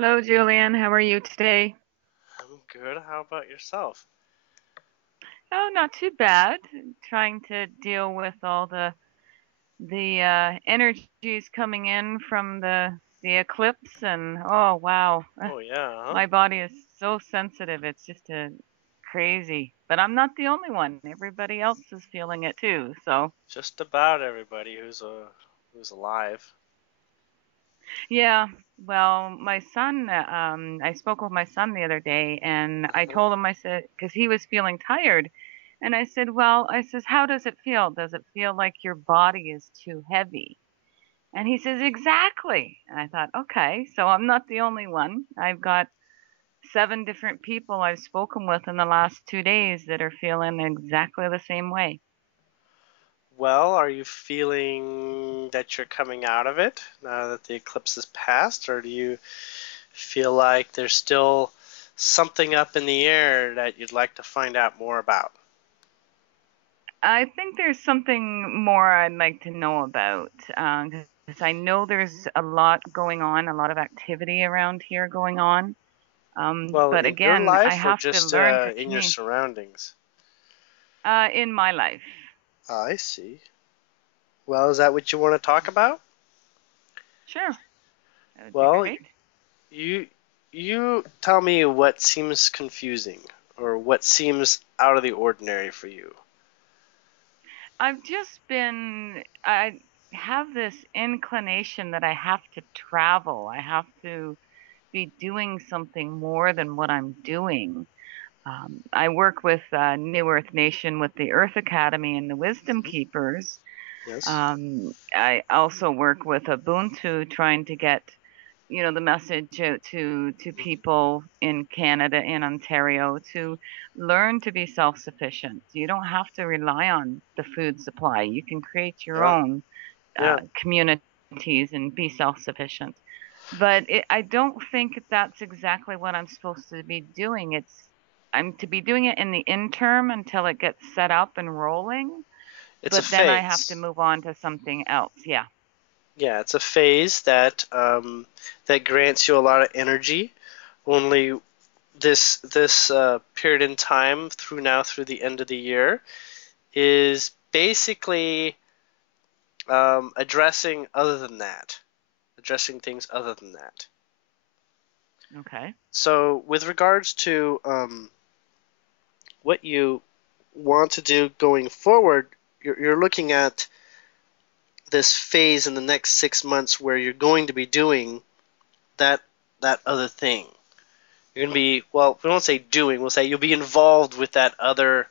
Hello, Julien. How are you today? I'm good. How about yourself? Oh, not too bad. Trying to deal with all the energies coming in from the eclipse, and oh wow, Oh yeah, huh? my body is so sensitive. It's just crazy. But I'm not the only one. Everybody else is feeling it too. So Just about everybody who's alive. yeah. Well, my son, I spoke with my son the other day, and I Uh-huh. told him, I said, because he was feeling tired. And I said, well, I says, how does it feel? Does it feel like your body is too heavy? And he says, exactly. And I thought, okay, so I'm not the only one. I've got 7 different people I've spoken with in the last 2 days that are feeling exactly the same way. Well, are you feeling that you're coming out of it now that the eclipse is past, or do you feel like there's still something up in the air that you'd like to find out more about? I think there's something more I'd like to know about, because I know there's a lot going on, a lot of activity around here going on. Well, But in your again, I life or have to just learn to in your communicate surroundings? in my life. I see. Well, is that what you want to talk about? Sure, that would be Well, great. You you tell me what seems confusing or what seems out of the ordinary for you. I have this inclination that I have to travel. I have to be doing something more than what I'm doing. I work with New Earth Nation with the Earth Academy and the Wisdom Mhm. Keepers. Yes. I also work with Ubuntu trying to get the message out to Mhm. people in Canada, in Ontario, to learn to be self-sufficient. You don't have to rely on the food supply. You can create your Yeah. own Yeah. communities and be self-sufficient. But I don't think that's exactly what I'm supposed to be doing. I'm to be doing it in the interim until it gets set up and rolling, It's a but then I have to phase. move on to something else. Yeah. Yeah, it's a phase that grants you a lot of energy. Only this period in time through the end of the year is basically addressing things other than that. Okay. So with regards to what you want to do going forward, you're looking at this phase in the next 6 months where you're going to be doing that that other thing. You're going to be, well, we won't say doing, we'll say you'll be involved with that other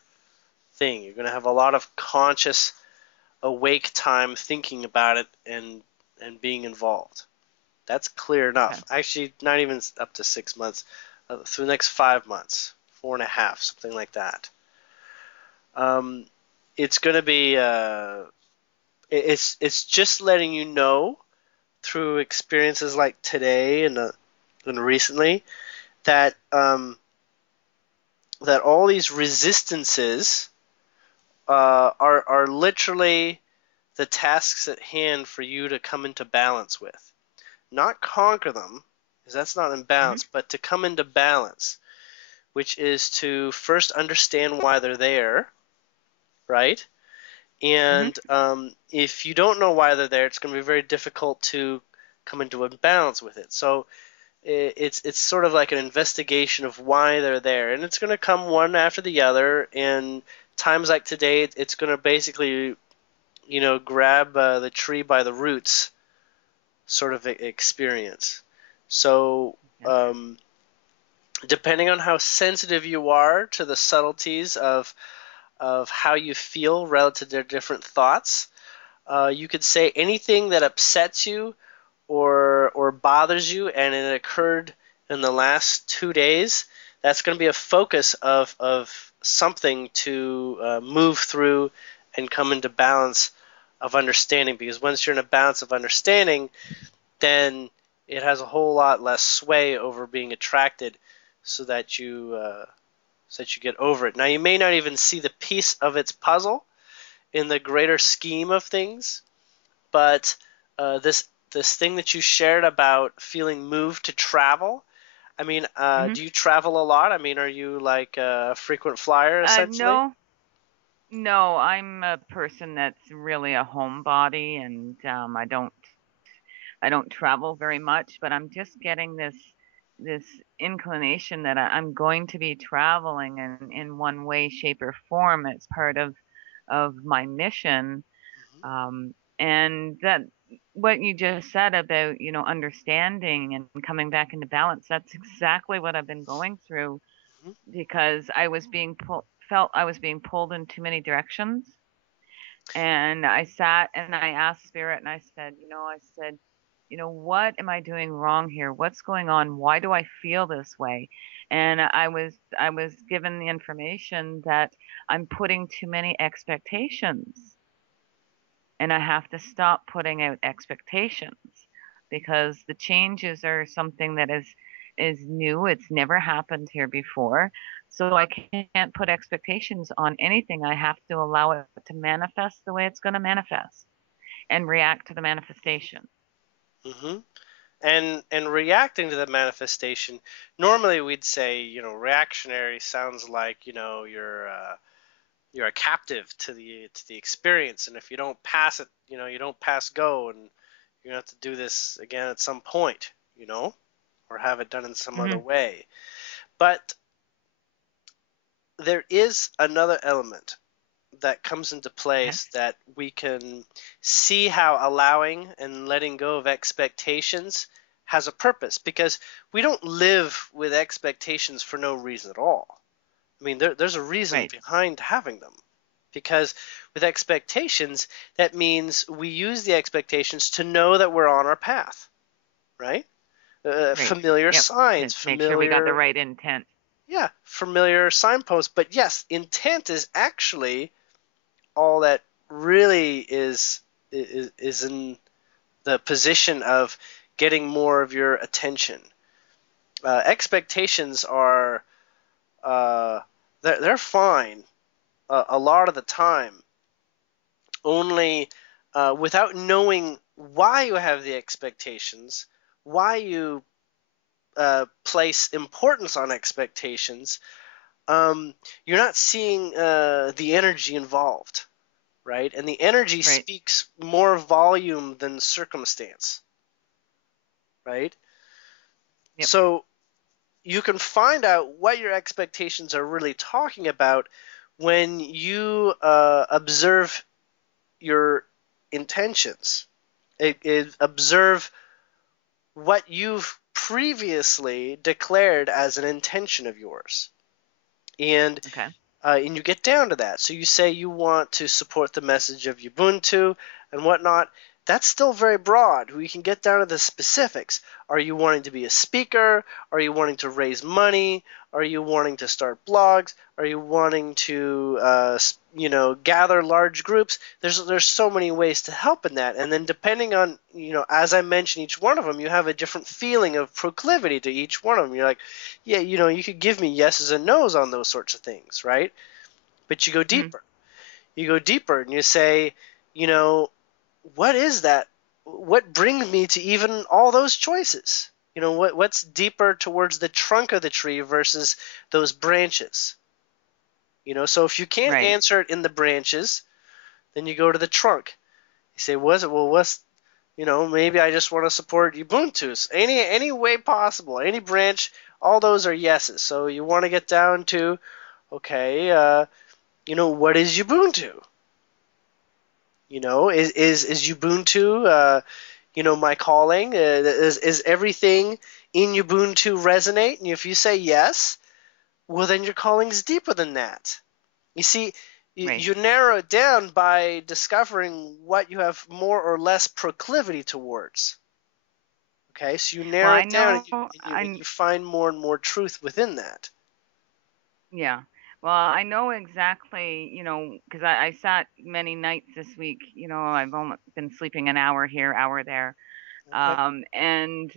thing. You're going to have a lot of conscious, awake time thinking about it and being involved. That's clear Okay. enough. Actually, not even up to 6 months. Through the next 5 months, four and a half, something like that. Um, it's going to be it's just letting you know through experiences like today and recently that that all these resistances are literally the tasks at hand for you to come into balance with, not conquer them, because that's not in Hmm. balance, but to come into balance, which is to first understand why they're there, right? Hmm. And if you don't know why they're there, it's going to be very difficult to come into a balance with it. So it's sort of like an investigation of why they're there, and it's going to come one after the other. And times like today, it's going to basically, grab the tree by the roots, sort of experience. So Yes. um, depending on how sensitive you are to the subtleties of how you feel relative to their different thoughts, you could say anything that upsets you or bothers you, and it occurred in the last 2 days. That's going to be a focus of something to move through and come into balance of understanding. Because once you're in a balance of understanding, then it has a whole lot less sway over being attracted, so that you get over it. Now you may not even see the piece of its puzzle in the greater scheme of things, but this this thing that you shared about feeling moved to travel. I mean, Hmm. do you travel a lot? I mean, are you like a frequent flyer essentially? No, no, I'm a person that's really a homebody, and I don't travel very much, but I'm just getting this inclination that I'm going to be traveling in one way, shape, or form. It's part of my mission. Hmm. And that what you just said about, understanding and coming back into balance, that's exactly what I've been going through Hmm. because felt I was being pulled in too many directions. And I sat and I asked Spirit and I said, what am I doing wrong here? What's going on? Why do I feel this way? And I was given the information that I'm putting too many expectations and I have to stop putting out expectations because the changes are something that is new. It's never happened here before. So I can't put expectations on anything. I have to allow it to manifest the way it's going to manifest and react to the manifestation. Hmm. And reacting to the manifestation, normally we'd say, reactionary sounds like, you're a captive to the experience, and if you don't pass it, you don't pass go, and you have to do this again at some point, or have it done in some other Hmm. way. But there is another element that comes into Okay. place that we can see how allowing and letting go of expectations has a purpose, because we don't live with expectations for no reason at all. I mean, there's a reason Right. behind having them. Because with expectations, that means we use the expectations to know that we're on our path, right? Right. Familiar Yep. signs, To make sure we got the familiar, right intent. yeah, familiar signposts. But yes, intent is actually all that really is in the position of getting more of your attention. Expectations are uh, they're fine a lot of the time, only without knowing why you have the expectations, why you place importance on expectations. You're not seeing the energy involved, right? And the energy Right. speaks more volume than circumstance, right? Yep. So you can find out what your expectations are really talking about when you observe your intentions. Observe what you've previously declared as an intention of yours. And Okay. and you get down to that. So you say you want to support the message of Ubuntu and whatnot. That's still very broad. We can get down to the specifics. Are you wanting to be a speaker? Are you wanting to raise money? Are you wanting to start blogs? Are you wanting to, gather large groups? There's so many ways to help in that. And then depending on, as I mentioned, each one of them, you have a different feeling of proclivity to each one of them. You're like, yeah, you could give me yeses and nos on those sorts of things, right? But you go Hmm. deeper. You go deeper and you say, you know, what is that? What brings me to even all those choices? What's deeper towards the trunk of the tree versus those branches? So if you can't Right. answer it in the branches, then you go to the trunk. You say, was it? Well, maybe I just want to support Ubuntu. Any way possible, any branch, all those are yeses. So you want to get down to, okay, what is Ubuntu? Is Ubuntu, my calling? Is everything in Ubuntu resonate? And if you say yes, well, then your calling is deeper than that. You see, Right. you narrow it down by discovering what you have more or less proclivity towards. Okay, so you Well, narrow I it down, know and you I find more and more truth within that. Yeah. Well, I know exactly, because I sat many nights this week. I've only been sleeping an hour here, hour there. Okay. And,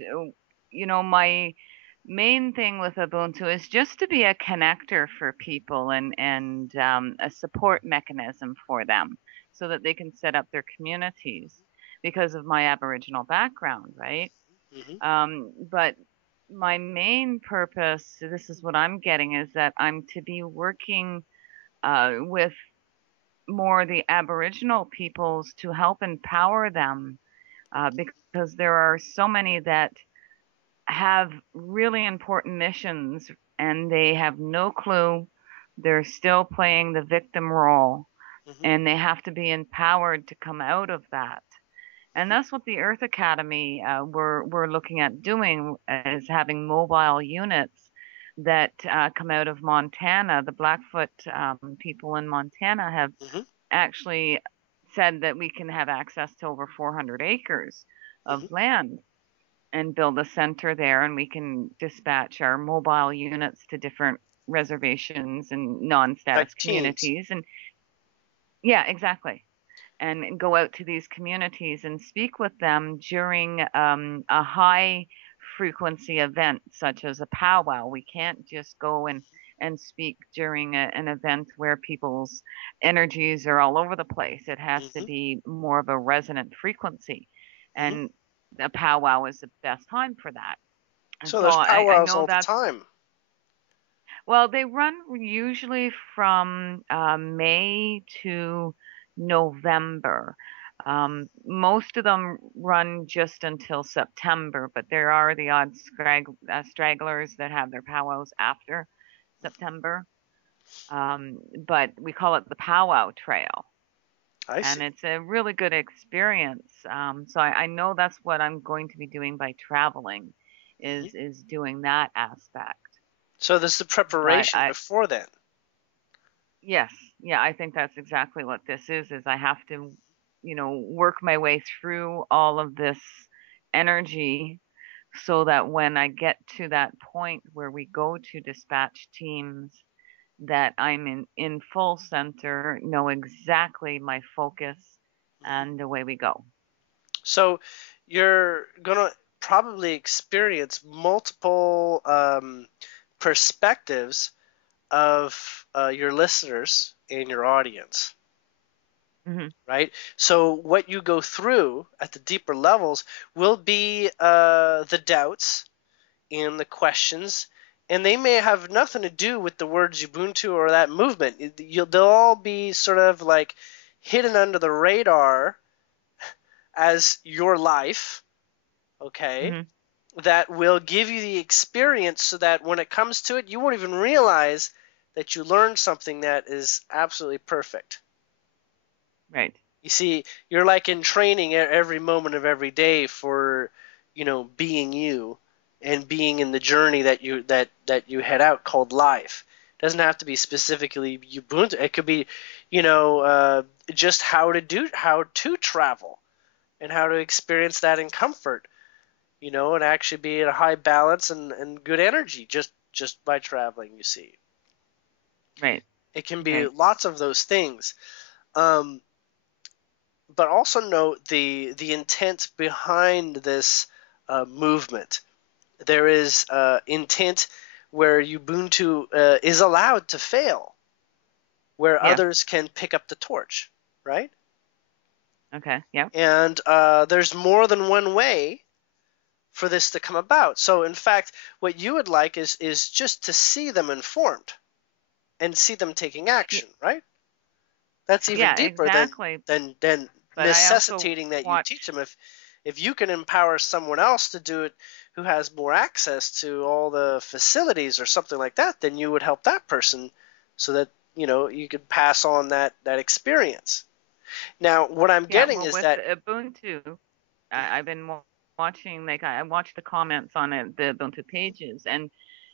my main thing with Ubuntu is just to be a connector for people and a support mechanism for them so that they can set up their communities. because of my Aboriginal background, right? Mm-hmm. But my main purpose, this is what I'm getting, is that I'm to be working with more the Aboriginal peoples to help empower them, because there are so many that have really important missions and they have no clue. They're still playing the victim role Mm-hmm. and they have to be empowered to come out of that. And Mm-hmm. that's what the Earth Academy we're looking at doing, is having mobile units that come out of Montana. The Blackfoot people in Montana have Mm-hmm. actually said that we can have access to over 400 acres of Mm-hmm. land and build a center there, and we can dispatch our mobile units to different reservations and Like non-status teams. communities. And yeah, exactly, and go out to these communities and speak with them during a high frequency event such as a powwow. We can't just go and speak during an event where people's energies are all over the place. It has to Mm-hmm. be more of a resonant frequency. Mm-hmm. And a powwow is the best time for that. And So so there's I powwows know all the that's, time. well, they run usually from May to November. Most of them run just until September, but there are the odd stragglers that have their powwows after September. But we call it the Powwow Trail, I and see. it's a really good experience. So I know that's what I'm going to be doing by traveling, Mm-hmm. is doing that aspect. So there's the But preparation before then. yes, yeah, I think that's exactly what this is I have to, work my way through all of this energy so that when I get to that point where we go to dispatch teams, that I'm in full center, know exactly my focus, Mm-hmm. and away we go. So you're gonna probably experience multiple perspectives of your listeners and your audience, Hmm. right? So what you go through at the deeper levels will be the doubts and the questions, and they may have nothing to do with the words Ubuntu or that movement. They'll all be sort of like hidden under the radar as your life, okay? Hmm. That will give you the experience so that when it comes to it, you won't even realize that you learned something that is absolutely perfect. Right. You see, you're like in training every moment of every day for, being you and being in the journey that you head out called life. It doesn't have to be specifically Ubuntu. It could be, just how to travel and how to experience that in comfort, and actually be at a high balance and good energy just by traveling, you see. Right. It can be Right. lots of those things. Um, but also note the intent behind this movement. There is intent where Ubuntu is allowed to fail, where Yeah. others can pick up the torch, right? Okay. Yeah. And there's more than one way for this to come about. So, in fact, what you would like is just to see them informed and see them taking Yeah. action, right? That's even Yeah. deeper than Exactly. than than But I also necessitating that you teach watch. them. If you can empower someone else to do it who has more access to all the facilities or something like that, then you would help that person so that you could pass on that experience. Now, what I'm Yeah. getting Well, is with that. Ubuntu, Mhm. I've been watching, like I watch the comments on it, the Ubuntu pages, and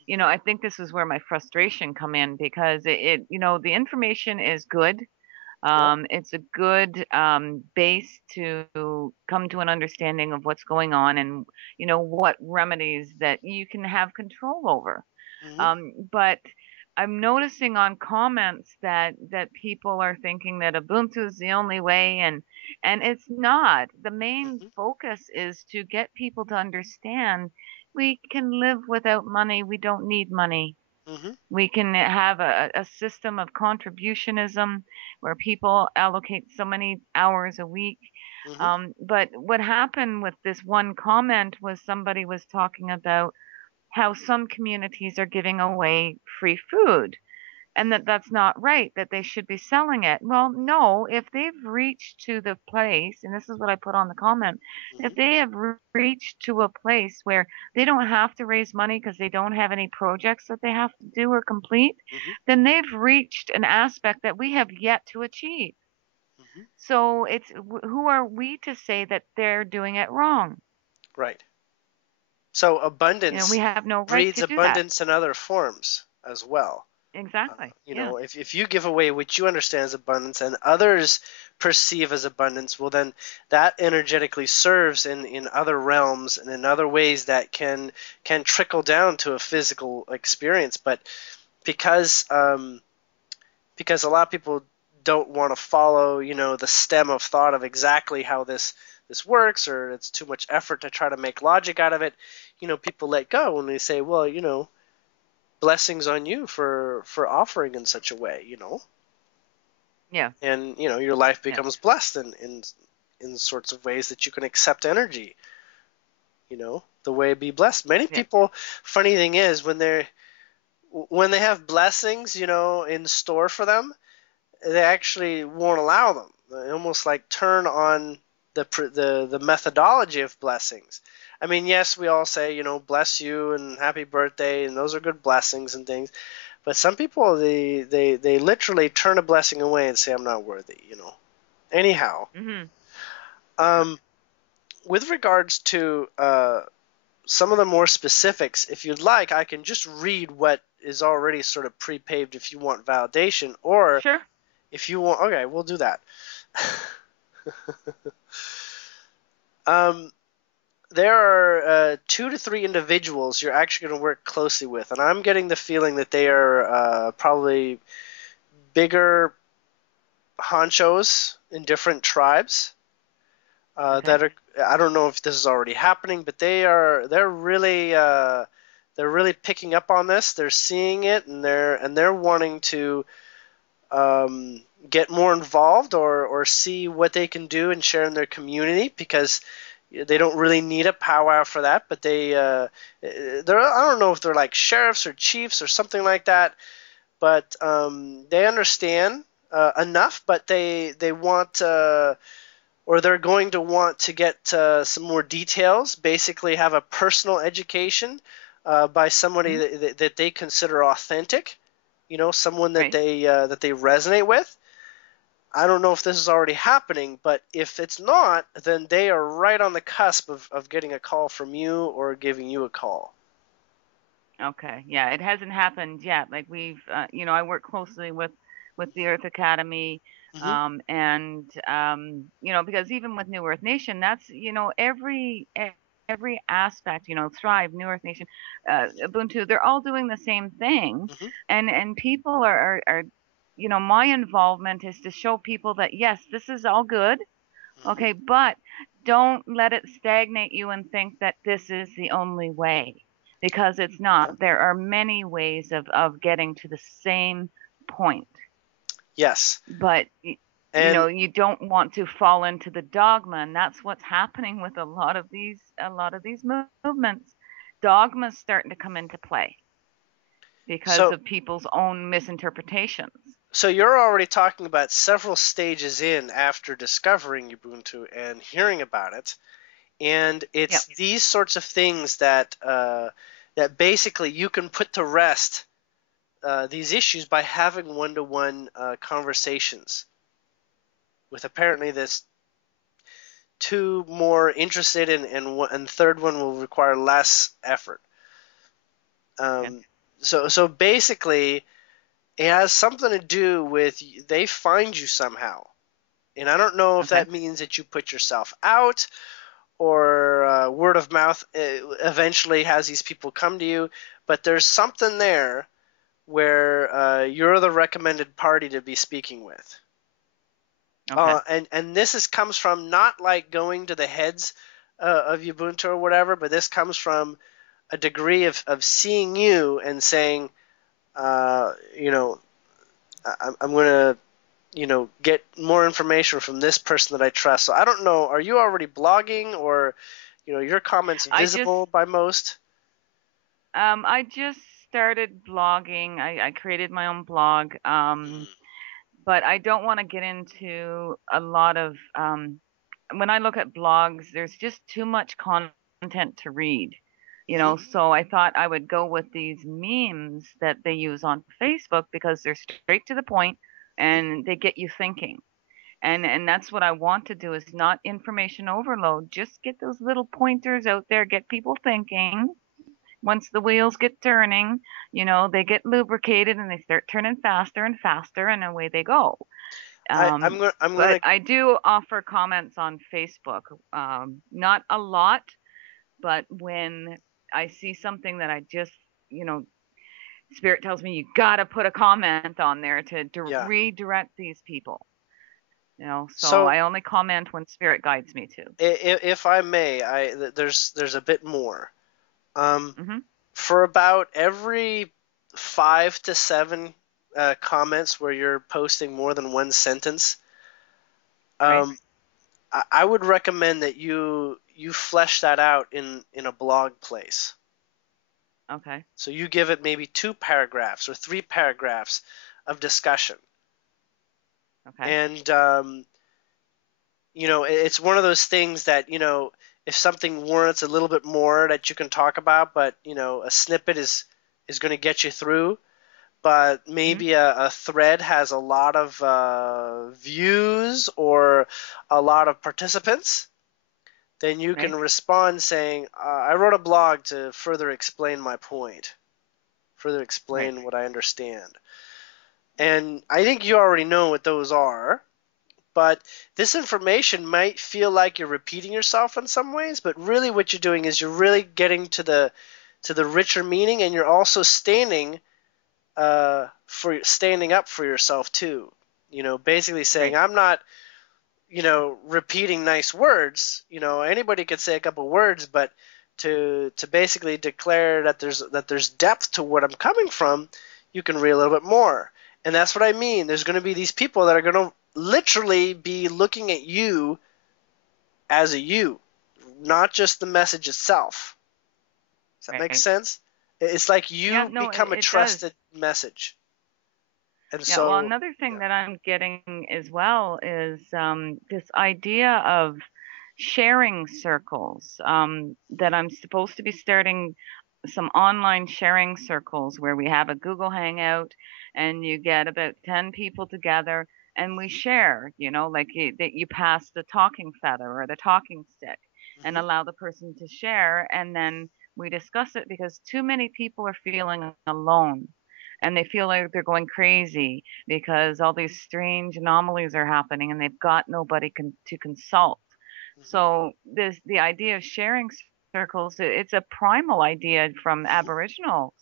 I think this is where my frustration come in because the information is good. Yep. It's a good base to come to an understanding of what's going on and what remedies that you can have control over. Hmm. But I'm noticing on comments that people are thinking that Ubuntu is the only way, and it's not. The main Hmm. focus is to get people to understand we can live without money. We don't need money. Hmm. We can have a system of contributionism where people allocate so many hours a week. Mhm. But what happened with this one comment was somebody was talking about how some communities are giving away free food and that that's not right, that they should be selling it. Well, no, if they've reached to the place, and this is what I put on the comment, if Mhm. they have reached to a place where they don't have to raise money because they don't have any projects that they have to do or complete, Mhm. then they've reached an aspect that we have yet to achieve. Mhm. So it's who are we to say that they're doing it wrong? Right. So We abundance have no right breeds to do that. abundance in other forms as well. Exactly. Yeah. If you give away what you understand as abundance and others perceive as abundance, well, then that energetically serves in other realms and in other ways that can trickle down to a physical experience. But because because a lot of people don't want to follow, the stem of thought of exactly how this works, or it's too much effort to try to make logic out of it. People let go and they say, well, blessings on you for offering in such a way, Yeah. and your life Yeah. becomes blessed in sorts of ways that you can accept energy, the way be blessed. Many Yeah. people, funny thing is, when they have blessings, in store for them, they actually won't allow them. They almost like turn on the methodology of blessings. I mean, yes, we all say, bless you and happy birthday, and those are good blessings and things. But some people, they literally turn a blessing away and say, I'm not worthy. Anyhow, Mhm. Yeah. um, with regards to some of the more specifics, if you'd like, I can just read what is already sort of pre-paved if you want validation, or Sure. if you want, okay, we'll do that. um, there are 2 to 3 individuals you're actually going to work closely with, and I'm getting the feeling that they are probably bigger honchos in different tribes Okay. that are. I don't know if this is already happening, but they're really picking up on this. They're seeing it, and they're wanting to get more involved, or see what they can do and share in their community, because they don't really need a powwow for that, but I don't know if they're like sheriffs or chiefs or something like that, but they understand enough, but they want or they're going to want to get some more details, basically have a personal education by somebody Mhm. that they consider authentic, someone that Right. they resonate with. I don't know if this is already happening, but if it's not, then they are right on the cusp of getting a call from you or giving you a call. Okay. Yeah, it hasn't happened yet. Like I work closely with the Earth Academy, Hmm. because even with New Earth Nation, that's every aspect, Thrive, New Earth Nation, Ubuntu, they're all doing the same thing, Hmm. and people are my involvement is to show people that yes, this is all good. Hmm. Okay, but don't let it stagnate you and think that this is the only way because it's not. There are many ways of getting to the same point. Yes. But And you don't want to fall into the dogma, and that's what's happening with a lot of these movements. Dogma's starting to come into play because so of people's own misinterpretations. so you're already talking about several stages in after discovering Ubuntu and hearing about it. And Yeah. it's these sorts of things that basically you can put to rest these issues by having one-to-one conversations with apparently this two more interested, and third one will require less effort. Yes. Um, so basically, it has something to do with they find you somehow, and I don't know if Okay. that means that you put yourself out, or word of mouth eventually has these people come to you, but there's something there where you're the recommended party to be speaking with. Okay. And comes from not like going to the heads of Ubuntu or whatever, but this comes from a degree of seeing you and saying, uh, you know, I'm going to, get more information from this person that I trust. So I don't know, are you already blogging, or your comments I just visible by most? I just started blogging. I created my own blog. But I don't want to get into a lot of when I look at blogs, there's just too much content to read. Mm-hmm. So I thought I would go with these memes that they use on Facebook because they're straight to the point Mm-hmm. and they get you thinking. And that's what I want to do, is not information overload. Just get those little pointers out there, get people thinking. Once the wheels get turning, they get lubricated and they start turning faster and faster, and away they go. I, Um, I'm gonna I'm but gonna I do offer comments on Facebook. Not a lot, but when I see something that I just, you know, Spirit tells me you gotta put a comment on there to yeah. redirect these people. So So I only comment when Spirit guides me to. if I may, there's a bit more. Um, Hmm. for about every 5 to 7 comments where you're posting more than one sentence, Right? um, I would recommend that you flesh that out in a blog place. Okay. So you give it maybe 2 paragraphs or 3 paragraphs of discussion, Okay. and it's one of those things that if something warrants a little bit more that you can talk about, but a snippet is going to get you through. But Hmm. maybe a thread has a lot of views or a lot of participants, then you can Right. respond saying, I wrote a blog to further explain my point, further Right. explain what I understand. And I think you already know what those are, but this information might feel like you're repeating yourself in some ways, but really what you're doing is you're really getting to the richer meaning, and you're also for standing up for yourself too. Basically saying, Right. I'm not, repeating nice words. Anybody could say a couple words, but to basically declare that there's depth to what I'm coming from, you can read a little bit more. And that's what I mean. There's going to be these people that are going to literally be looking at you as a you, not just the message itself. Does that make Right. sense? It's like Yeah. you No, become a it does. trusted message. And Yeah, well, so, another thing yeah. that I'm getting as well is this idea of sharing circles. That I'm supposed to be starting some online sharing circles where we have a Google Hangout and you get about 10 people together and we share, like that you pass the talking feather or the talking stick and Hmm. allow the person to share, and then we discuss it because too many people are feeling alone and they feel like they're going crazy because all these strange anomalies are happening and they've got nobody to consult. Hmm. So the idea of sharing circles, it's a primal idea from Hmm. Aboriginals.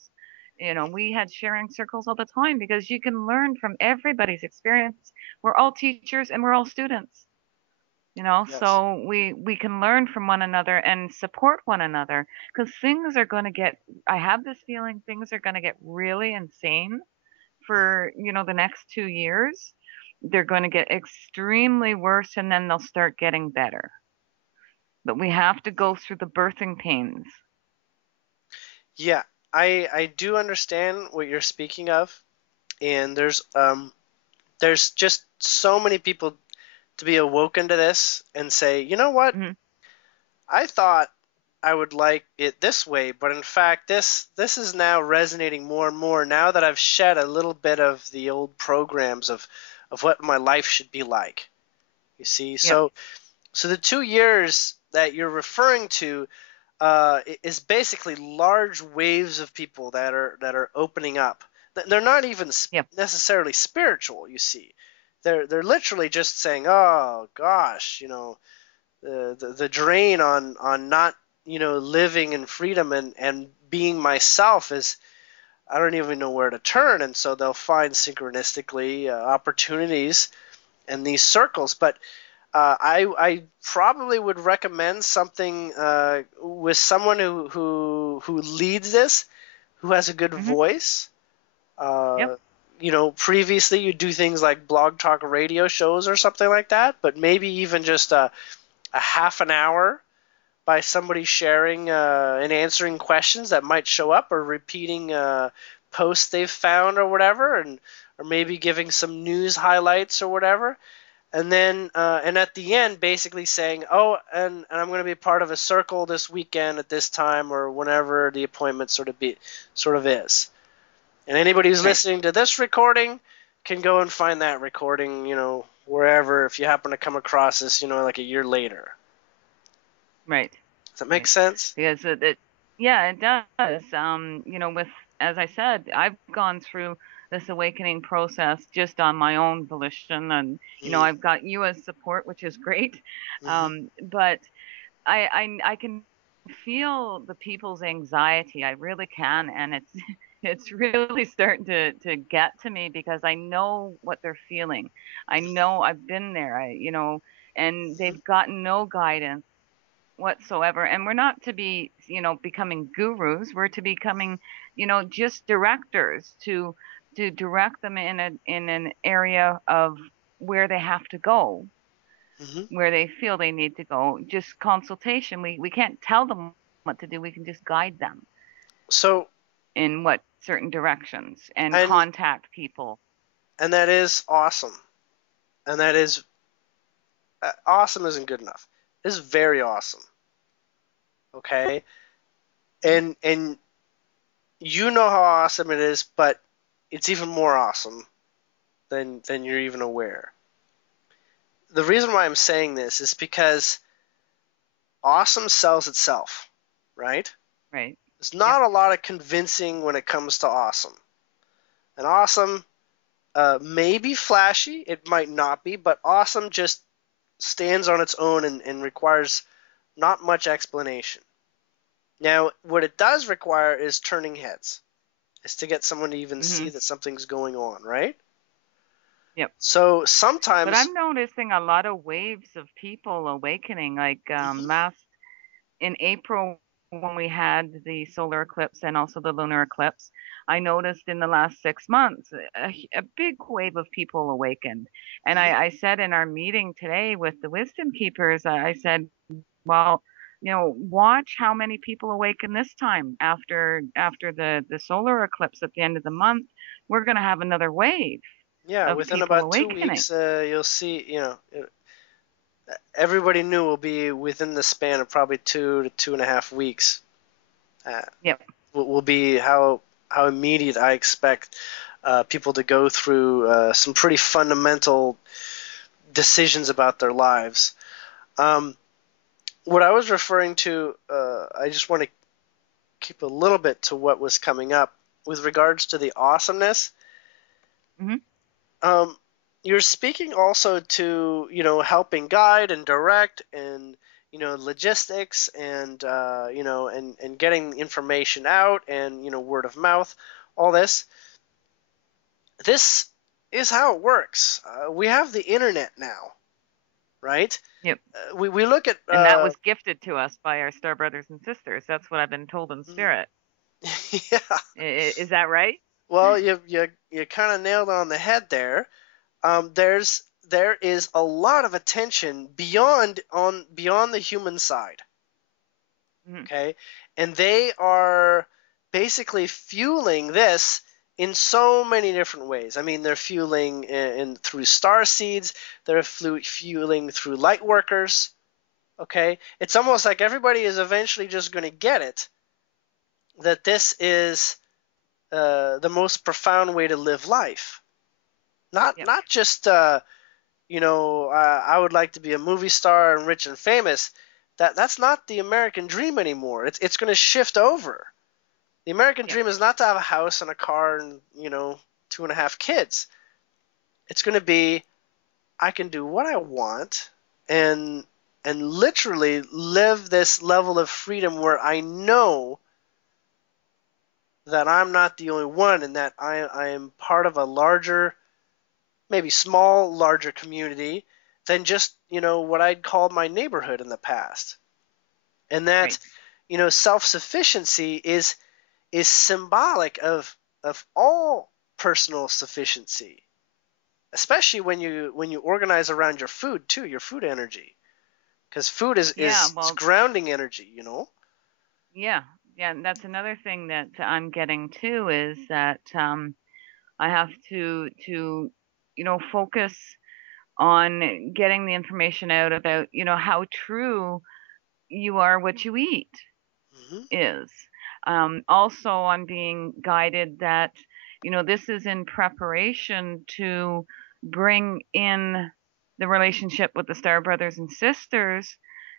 We had sharing circles all the time because you can learn from everybody's experience. We're all teachers and we're all students. Yes. So we can learn from one another and support one another because things are going to get. I have this feeling things are going to get really insane for the next 2 years. They're going to get extremely worse and then they'll start getting better, but we have to Hmm. go through the birthing pains. Yeah, I do understand what you're speaking of, and there's just so many people to be awoken to this and say, you know what? Hmm. I thought I would like it this way, but in fact, this is now resonating more and more now that I've shed a little bit of the old programs of what my life should be like. You see, Yep. so the 2 years that you're referring to is basically large waves of people that are opening up. They're not even Yep. necessarily spiritual. You see, they're literally just saying, "Oh gosh, the drain on not living in freedom and being myself is, I don't even know where to turn." And so they'll find synchronistically opportunities in these circles. But I probably would recommend something with someone who leads this, who has a good Hmm. voice. Uh, Yep. previously you do things like blog talk radio shows or something like that, but maybe even just a half an hour by somebody sharing and answering questions that might show up, or repeating posts they've found or whatever, or maybe giving some news highlights or whatever. And then and at the end basically saying, oh, and I'm going to be part of a circle this weekend at this time, or whenever the appointment sort of is. And anybody who's Right. listening to this recording can go and find that recording, wherever, if you happen to come across this, like a year later. Right. Does that make Right. sense? Because yeah, it does. With, as I said, I've gone through this awakening process just on my own volition, and Mm-hmm. I've got you as support, which is great. Mm-hmm. But I can feel the people's anxiety. I really can, and it's it's really starting to get to me because I know what they're feeling. I know I've been there. And they've gotten no guidance whatsoever. And we're not to be, becoming gurus. We're to becoming, just directors to direct them in an area of where they have to go, Mm-hmm. where they feel they need to go. Just consultation. We can't tell them what to do. We can just guide them So, in what certain directions and and contact people. and that is awesome. And that is awesome isn't good enough. It's very awesome. Okay? And you know how awesome it is, but it's even more awesome than you're even aware. The reason why I'm saying this is because awesome sells itself, right? Right. There's Yep. not a lot of convincing when it comes to awesome. And awesome may be flashy, it might not be, but awesome just stands on its own and requires not much explanation. Now, what it does require is turning heads, is to get someone to even see Hmm. that something's going on, right? Yep. So But sometimes, I'm noticing a lot of waves of people awakening, like mhm, last in April when we had the solar eclipse and also the lunar eclipse. I noticed in the last 6 months a big wave of people awakened. And mhm, I said in our meeting today with the wisdom keepers, I said, well, watch how many people awaken this time after the solar eclipse at the end of the mhm. month. We're going to have another wave Yeah, of within people about two awakening. weeks, you'll see, everybody new will be within the span of probably 2 to 2.5 weeks. Uh, Yep. will be how immediate I expect people to go through some pretty fundamental decisions about their lives. Um, what I was referring to, I just want to keep a little bit to what was coming up with regards to the awesomeness. Hmm. Um, you're speaking also to, helping guide and direct, and logistics, and and getting information out, and word of mouth, all this. This is how it works. We have the internet now, right? Yep. We look at And that was gifted to us by our star brothers and sisters. That's what I've been told in spirit. yeah. Is that right? Well, you kind of nailed it on the head there. There is a lot of attention beyond the human side. Mhm. Okay, and they are basically fueling this in so many different ways. I mean, they're fueling through star seeds. They're fueling through light workers. Okay, it's almost like everybody is eventually just going to get it, that this is the most profound way to live life. Not Yep. not just I would like to be a movie star and rich and famous. That's not the American dream anymore. It's going to shift over. The American Yep. dream is not to have a house and a car and 2.5 kids. It's going to be, I can do what I want, and literally live this level of freedom where I know that I'm not the only one, and that I am part of a larger, maybe small, larger community than just, what I'd called my neighborhood in the past. And that, Right. self-sufficiency is symbolic of all personal sufficiency, especially when you organize around your food too, your food energy, because food Yeah, is well, grounding energy, yeah, yeah, and that's another thing that I'm getting too is that I have to focus on getting the information out about, how true you are what you eat Hmm. is. Also, I'm being guided that, this is in preparation to bring in the relationship with the Star Brothers and Sisters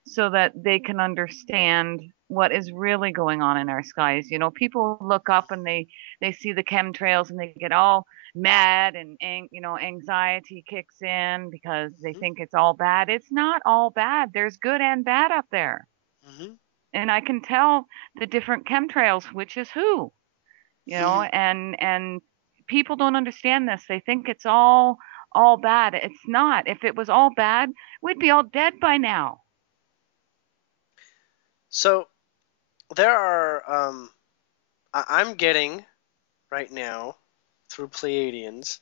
so that they can understand what is really going on in our skies. People look up and they see the chemtrails and they get all mad and anxiety kicks in because they Hmm. think it's all bad. It's not all bad. There's good and bad up there, Hmm. and I can tell the different chemtrails which is who, Hmm. and people don't understand this. They think it's all bad. It's not. If it was all bad, we'd be all dead by now. So there are, I'm getting right now through Pleiadians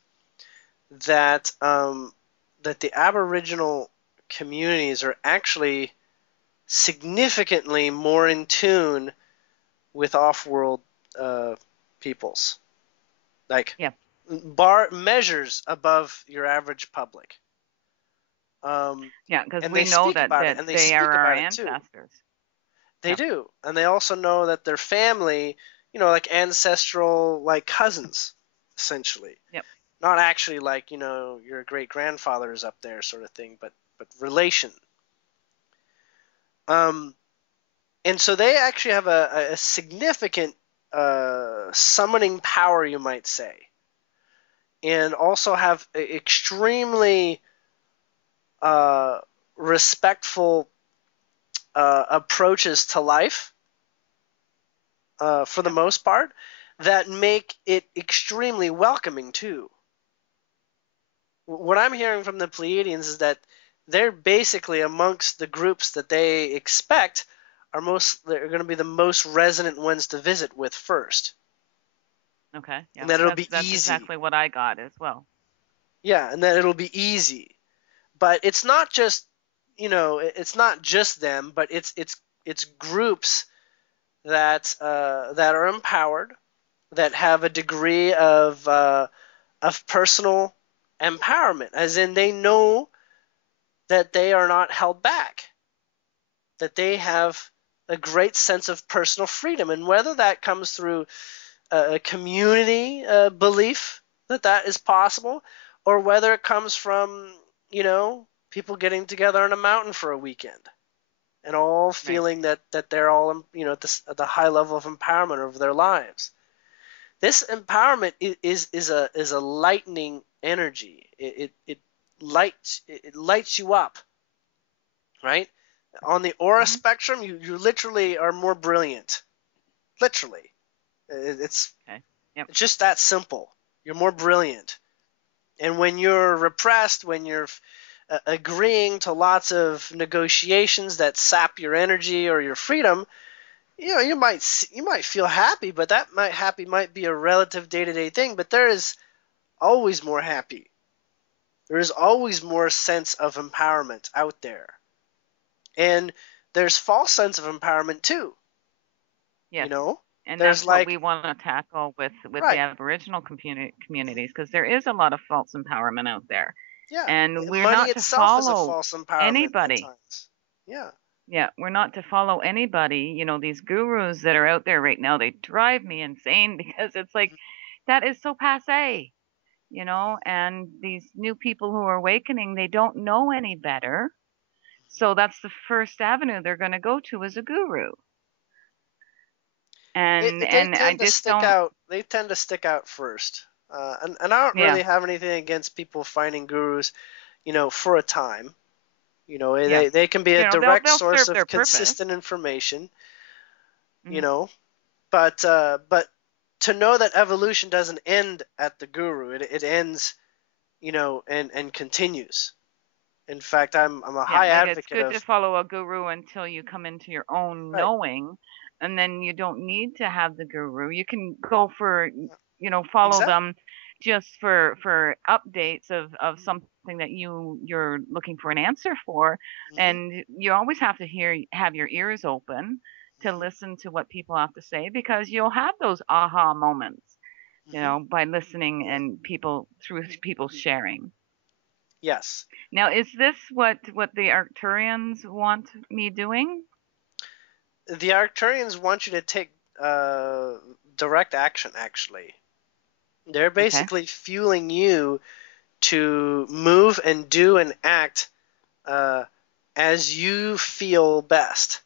that that the Aboriginal communities are actually significantly more in tune with off-world uh, peoples, like Yeah, bar measures above your average public. Um, yeah, because and we they know speak that about it, that and they they are speak our about it too. ancestors. They Yeah. do, and they also know that their family, like ancestral, like cousins, essentially. Yep. Not actually like your great grandfather is up there, sort of thing, but relation. Um, and so they actually have a significant summoning power, you might say, and also have extremely uh, respectful approaches to life for the Yep. most part that make it extremely welcoming too. What I'm hearing from the Pleiadians is that they're basically amongst the groups that they expect they're going to be the most resonant ones to visit with first, Okay. Yeah. and that it'll be That's easy. exactly what I got as well. Yeah, and that it'll be easy. But it's not just it's not just them, but it's groups that are empowered, that have a degree of personal empowerment, as in they know that they are not held back, that they have a great sense of personal freedom, and whether that comes through a community belief that is possible, or whether it comes from people getting together on a mountain for a weekend and all Right. feeling that they're all at the high level of empowerment over their lives. This empowerment is a lightening energy. It lights you up, right? On the aura Hmm. spectrum, you literally are more brilliant. Literally, it's Okay. Yep. it's just that simple. You're more brilliant. And when you're repressed, when you're agreeing to lots of negotiations that sap your energy or your freedom, you might feel happy, but that might be a relative day-to-day thing. But there is always more happy. There is always more sense of empowerment out there, and there's false sense of empowerment too. You Yes. know, And there's that's what we like want to tackle with the right, Aboriginal communities, because there is a lot of false empowerment out there, yeah, and we're money not to itself is a follow false empowerment at anybody. times. Yeah. Yeah, we're not to follow anybody. These gurus that are out there right now, they drive me insane because it's like that is so passe, and these new people who are awakening, they don't know any better. So that's the first avenue they're going to go to as a guru. And They I tend to just stick don't, out. They tend to stick out first, and I don't yeah, really have anything against people finding gurus, for a time. yeah. They can be a direct They'll source serve their of purpose. consistent information, you Hmm. know, but to know that evolution doesn't end at the guru, it ends, and continues. In fact, I'm a Yeah, high like it's advocate good to of follow a guru until you come into your own right, knowing, and then you don't need to have the guru. You can go for, follow them exactly, just for updates of something that you're looking for an answer for. hmm And you always have to have your ears open to hmm listen to what people have to say, because you'll have those aha moments, hmm by listening and through people sharing. Yes. Now, is this what the Arcturians want me doing? The Arcturians want you to take uh, direct action, actually. They're Okay. basically fueling you to move and do and act uh, as you feel best.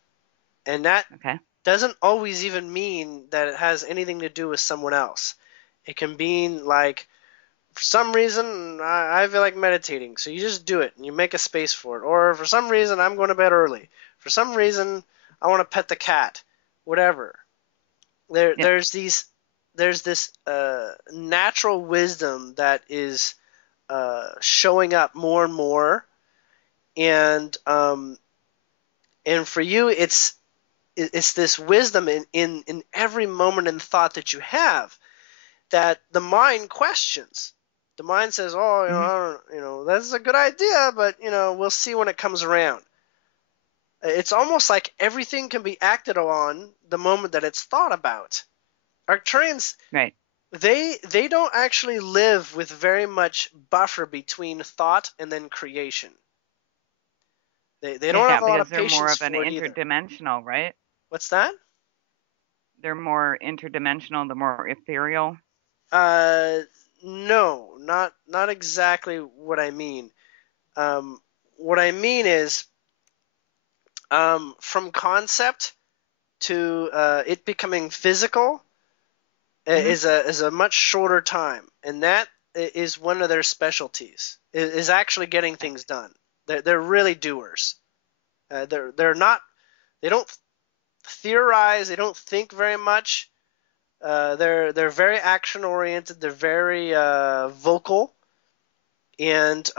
And that Okay. doesn't always even mean that it has anything to do with someone else. It can mean like, for some reason, I feel like meditating, so you just do it and you make a space for it. Or for some reason, I'm going to bed early. For some reason, I want to pet the cat. Whatever. There, Yep. there's these, there's this natural wisdom that is showing up more and more, and for you, it's this wisdom in every moment and thought that you have that the mind questions. The mind says, "Oh, Hmm. I don't, that's a good idea, but we'll see when it comes around." It's almost like everything can be acted on the moment that it's thought about. Arcturians, Right. they don't actually live with very much buffer between thought and then creation. They don't have Yeah, a lot because of they're more patience of an for it either. interdimensional, right? What's that? They're more interdimensional, they're more ethereal. Uh, no, not exactly what I mean. Um, what I mean is, from concept to it becoming physical Hmm. is a much shorter time, and that is one of their specialties. Is actually getting things done. They're really doers. They're not. They don't theorize. They don't think very much. They're very action oriented. They're very vocal, and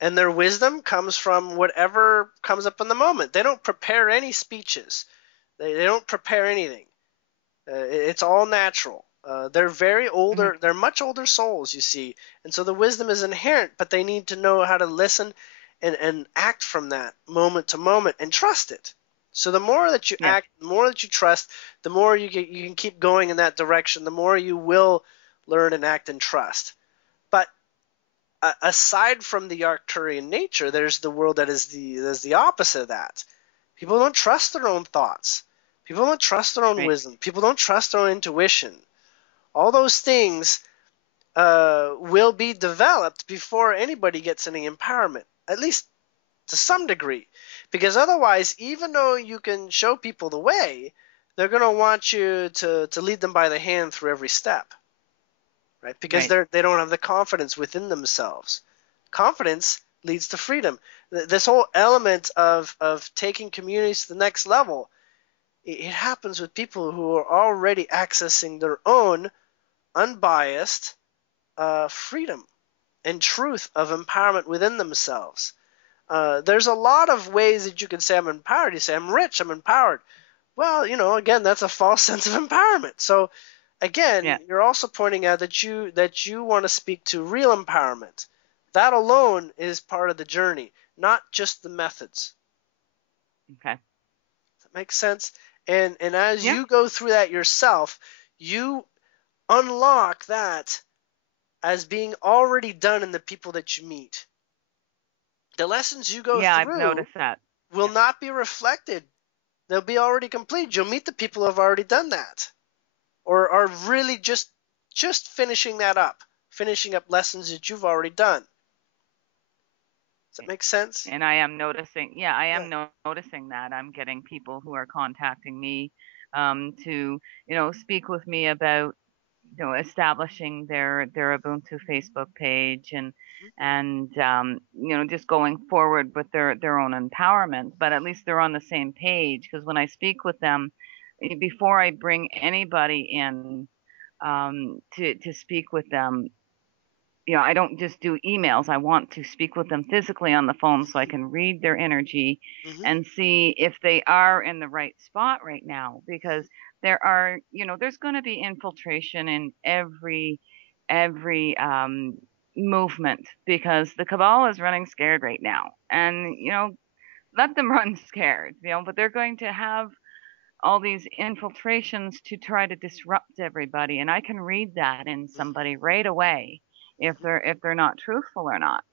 their wisdom comes from whatever comes up in the moment. They don't prepare any speeches. They don't prepare anything. It's all natural. They're very Hmm. older. They're much older souls, you see, and so the wisdom is inherent. But they need to know how to listen and act from that moment to moment and trust it. So the more that you Yeah. act, the more that you trust, the more you can keep going in that direction. The more you will learn and act and trust. But aside from the Arcturian nature, there's the world that is the opposite of that. People don't trust their own thoughts. People don't trust their own Right. wisdom. People don't trust their own intuition. All those things will be developed before anybody gets any empowerment, at least to some degree. Because otherwise, even though you can show people the way, they're going to want you to lead them by the hand through every step, right? Because Right. they don't have the confidence within themselves. Confidence leads to freedom. This whole element of taking communities to the next level, it happens with people who are already accessing their own unbiased freedom and truth of empowerment within themselves. There's a lot of ways that you can say I'm empowered. You say I'm rich, I'm empowered. Well, again, that's a false sense of empowerment. So again, Yeah. you're also pointing out that you want to speak to real empowerment. That alone is part of the journey, not just the methods. Okay. Does that make sense? And as Yeah. you go through that yourself, you unlock that as being already done in the people that you meet. The lessons you go Yeah, I've through noticed that. will Yeah. not be reflected. They'll be already complete. You'll meet the people who have already done that, or are really just finishing that up, finishing up lessons that you've already done. Does that make sense? And I am noticing, yeah, I Yeah. am noticing that I'm getting people who are contacting me, to, speak with me about, establishing their Ubuntu Facebook page, and just going forward with their own empowerment. But at least they're on the same page, because when I speak with them, before I bring anybody in, to speak with them, I don't just do emails. I want to speak with them physically on the phone so I can read their energy Mm-hmm. and see if they are in the right spot right now. Because there's going to be infiltration in every movement, because the cabal is running scared right now. And, let them run scared, but they're going to have all these infiltrations to try to disrupt everybody. And I can read that in somebody right away if they're not truthful or not.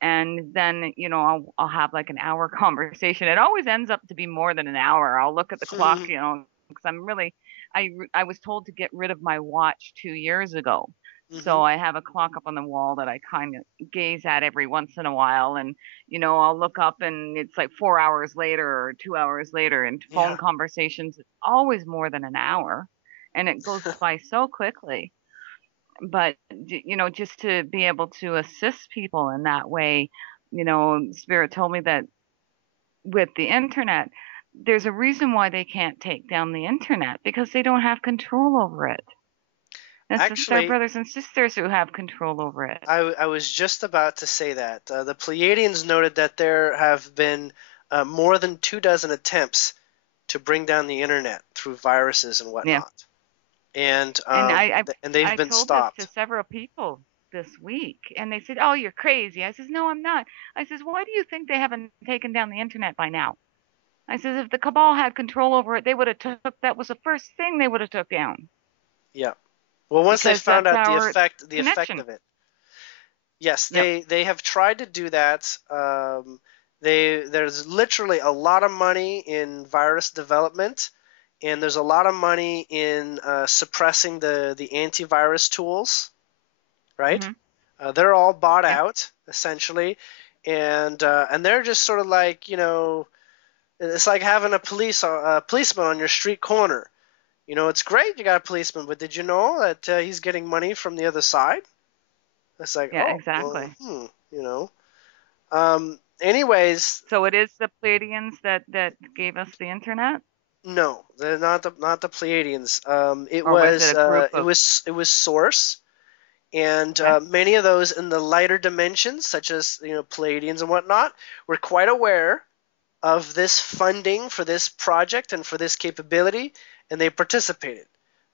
And then, I'll have like an hour conversation. It always ends up to be more than an hour. I'll look at the clock, Mhm. because I was told to get rid of my watch 2 years ago. So Mhm. I have a clock up on the wall that I kind of gaze at every once in a while. And, I'll look up and it's like 4 hours later or 2 hours later. And phone Yeah. conversations, it's always more than an hour. And it goes by so quickly. But, just to be able to assist people in that way, Spirit told me that with the internet, there's a reason why they can't take down the internet, because they don't have control over it. It's their Actually, brothers and sisters who have control over it. I was just about to say that. The Pleiadians noted that there have been more than 24 attempts to bring down the internet through viruses and Yeah. whatnot, and And they've I been told this to stopped. several people this week, and they said, "Oh, you're crazy." I says, "No, I'm not." I says, "Why do you think they haven't taken down the internet by now?" I says, "If the cabal had control over it, they would have took that was the first thing they would have took down, Yeah. Well, once they because found that's out our the effect connection." of it, yes, Yep. they have tried to do that. There's literally a lot of money in virus development, and there's a lot of money in suppressing the antivirus tools, right? Mhm. They're all bought Yep. out essentially, and they're just sort of like, it's like having a policeman on your street corner. It's great you got a policeman, but did you know that he's getting money from the other side? It's like, Yeah, oh, well, exactly. Anyways, So it is the Pleiadians that gave us the internet, no, they're not the Pleiadians. or was it a group of? It was Source, and Okay. many of those in the lighter dimensions, such as Pleiadians and whatnot, were quite aware of this funding for this project and for this capability, and they participated.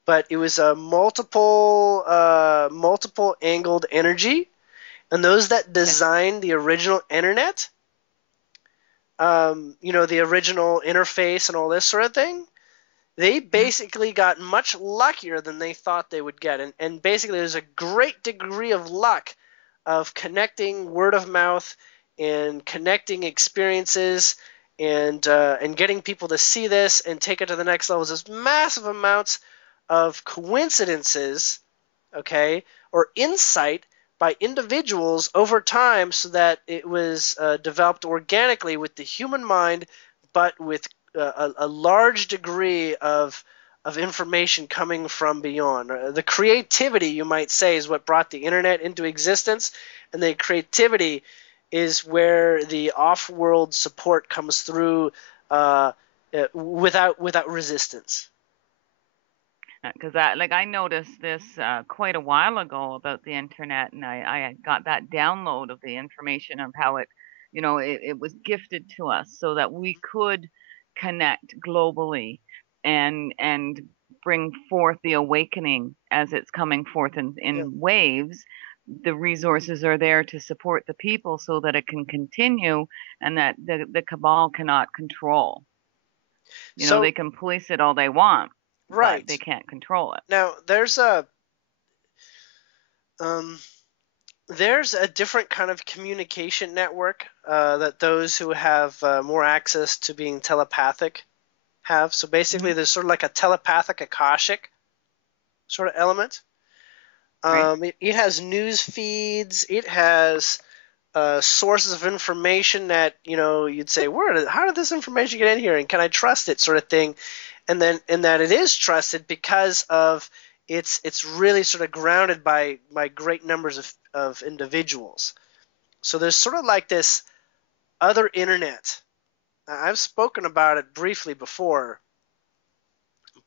But it was a multiple angled energy, and those that Yeah. designed the original internet, the original interface and all this sort of thing, they Mhm. basically got much luckier than they thought they would get. And basically, there's a great degree of luck of connecting word of mouth and connecting experiences and getting people to see this and take it to the next level. There's massive amounts of coincidences, okay, or insight by individuals over time, so that it was developed organically with the human mind, but with a large degree of information coming from beyond. The creativity, you might say, is what brought the internet into existence, and the creativity is where the off-world support comes through without resistance. Because I noticed this quite a while ago about the internet, and I got that download of the information of how it was gifted to us so that we could connect globally and bring forth the awakening as it's coming forth Yeah. in waves. The resources are there to support the people so that it can continue, and that the cabal cannot control. They So, can police it all they want, but right they can't control it. now, um, there's a different kind of communication network that those who have more access to being telepathic have. So basically, Mhm. there's sort of like a telepathic akashic sort of element. Right? It has news feeds. It has sources of information that you'd say, how did this information get in here, and can I trust it, sort of thing. And that it is trusted because of it's really sort of grounded by great numbers of individuals. So there's sort of like this other internet. I've spoken about it briefly before,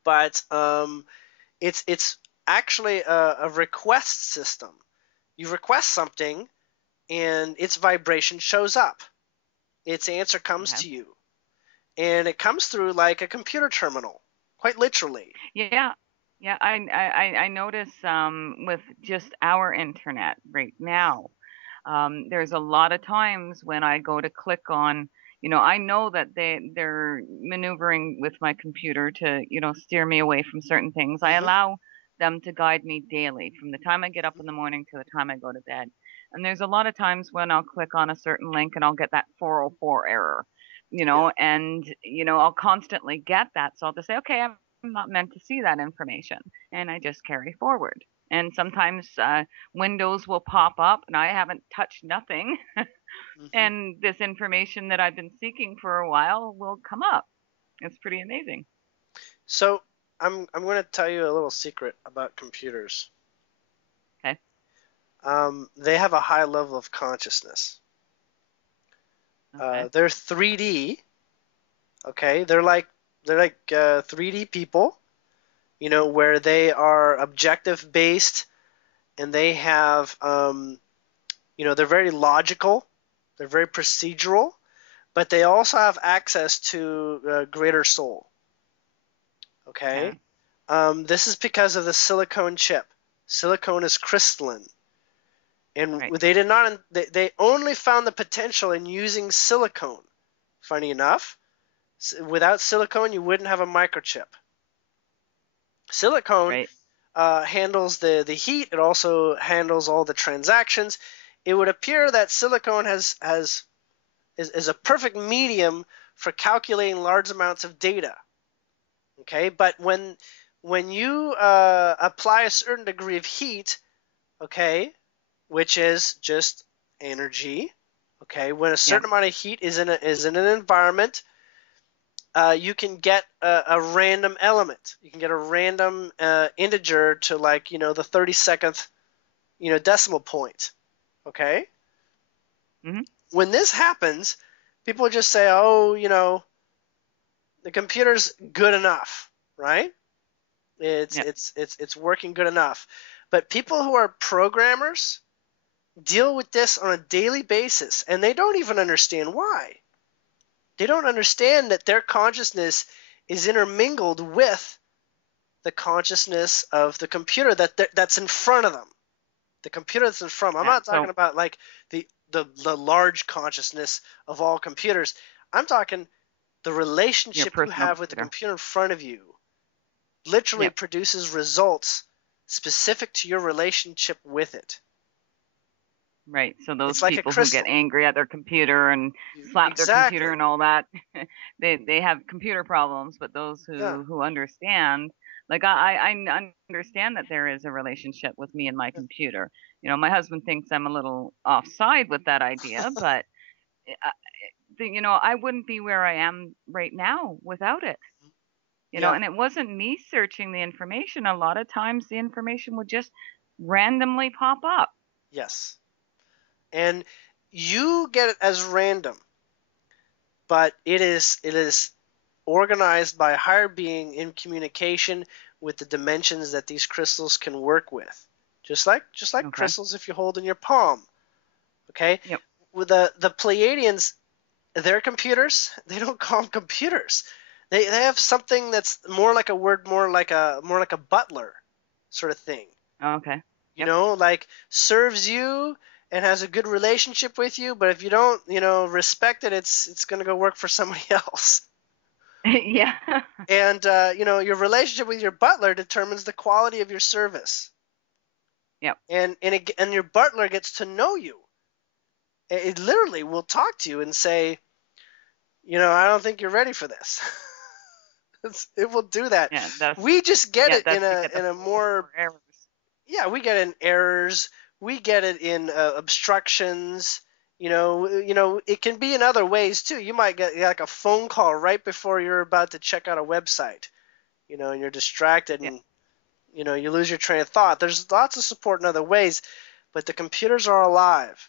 but it's actually a request system. You request something, and its vibration shows up. Its answer comes Okay. to you, and it comes through like a computer terminal, quite literally. Yeah. Yeah, I notice with just our internet right now, there's a lot of times when I go to click on, I know that they're maneuvering with my computer to, steer me away from certain things. I Hmm. allow them to guide me daily from the time I get up in the morning to the time I go to bed. And there's a lot of times when I'll click on a certain link and I'll get that 404 error, Yeah. and I'll constantly get that. So I'll just say, okay, I'm not meant to see that information, and I just carry forward. And sometimes windows will pop up and I haven't touched nothing, Hmm. and this information that I've been seeking for a while will come up. It's pretty amazing. So I'm going to tell you a little secret about computers. Okay. They have a high level of consciousness. Okay. They're 3D. Okay, they're like 3D people. Where they are objective based and they have they're very logical. They're very procedural, but they also have access to greater soul. Okay. Okay. This is because of the silicone chip. Silicone is crystalline, and Right. they did not. They only found the potential in using silicone. Funny enough, without silicone, you wouldn't have a microchip. Silicone Right. handles the heat. It also handles all the transactions. It would appear that silicone is a perfect medium for calculating large amounts of data. Okay, but when you apply a certain degree of heat, okay, which is just energy, okay, when a Yeah. certain amount of heat is in an environment, you can get a random element. You can get a random integer to like the 32nd decimal point. Okay, Hmm. when this happens, people just say, oh, the computer's good enough, right? It's Yeah. it's it's it's working good enough. But people who are programmers deal with this on a daily basis, and they don't even understand why. They don't understand that their consciousness is intermingled with the consciousness of the computer that's in front of them. The computer that's in front. I'm Yeah. not talking So about like the large consciousness of all computers. I'm talking the your relationship you personal have with the computer. computer in front of you literally Yeah. produces results specific to your relationship with it. Right. So those It's like a people who get crystal. angry at their computer and slap their computer Exactly. and all that, they have computer problems. But those Yeah. who understand, like I understand that there is a relationship with me and my computer. My husband thinks I'm a little offside with that idea, but uh, I wouldn't be where I am right now without it. Yeah. And it wasn't me searching the information. A lot of times the information would just randomly pop up. Yes. And you get it as random, but it is organized by a higher being in communication with the dimensions that these crystals can work with. Just like Okay. crystals if you hold in your palm. Okay? Yep. With the Pleiadians, their computers, they don't call them computers. They have something that's more like a butler sort of thing. Okay. You Yep. know, like serves you and has a good relationship with you, but if you don't, respect it, it's going to go work for somebody else. Yeah. And your relationship with your butler determines the quality of your service. Yep. And your butler gets to know you. It literally will talk to you and say, I don't think you're ready for this. It will do that. Yeah. That's We just get yeah. it in That's to a get the in a more 404 errors. yeah, we get it in errors, we get it in obstructions. It can be in other ways too. You might get like a phone call right before you're about to check out a website, and you're distracted Yeah. and you lose your train of thought. There's lots of support in other ways, but the computers are alive.